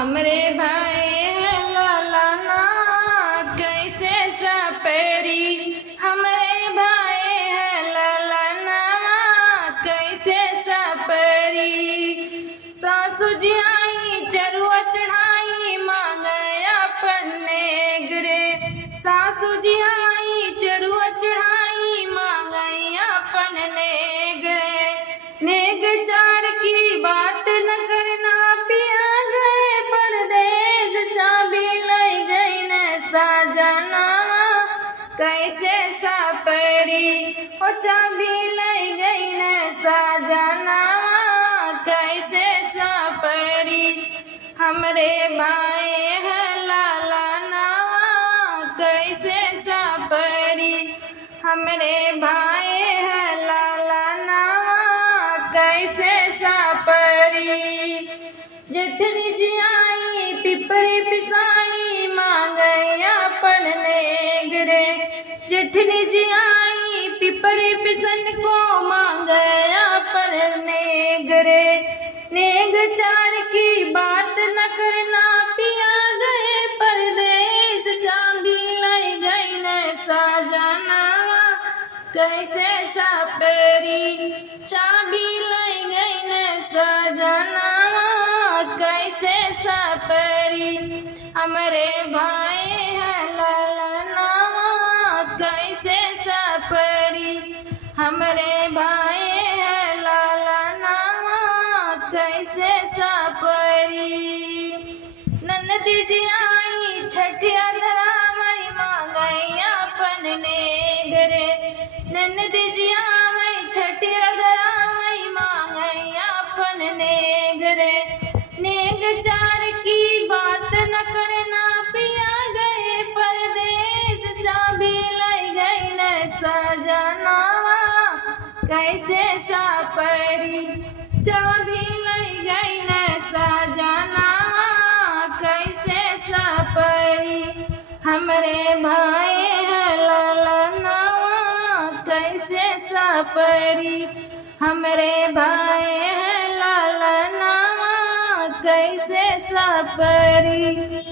हमरे भाई है लालाना कैसे सपेरी। हमरे भाई है लालाना कैसे सपेरी। सासू जी आई चरुआ चढ़ाई मांगे अपन नेगरे। सासू जी आई चरुआ चढ़ाई मांगे अपन नेगरे। नेग चार की बात न करना पिया गए परदेश। चाबी लई गई न साजना कैसे सपेरी। ओ चाबी लई गई न साजना कैसे सपेरी। हमरे भाई है लालाना कैसे सपेरी। हमरे भाई है लालाना कैसे सपेरी। जेठनी जी आई पिपरी पिसाई मांगे अपन नेगरे। जेठनी जी आई पिपरी पिसन को मांगे अपन नेगरे। नेग चार की बात न करना पिया गए परदेश। चाबी लई गई न साजना कैसे सपेरी। चाबी लई गई न साजना कैसे सपेरी। हमरे भाई है लालाना कैसे सपेरी। हमरे भाई है लालाना कैसे सपेरी। ननदी जी आई छठिया धरावई मांगई अपन नेगरे। ननदी जी आई छठिया धरावई मांगई अपन नेगरे। नेग चार की बात न करना पिया गए परदेश। चाबी लई गई न साजना कैसे सपेरी। चाबी लई गई न साजना कैसे सपेरी। हमरे भाई है लालाना कैसे सपेरी। हमरे भाई है लालाना कैसे सपेरी।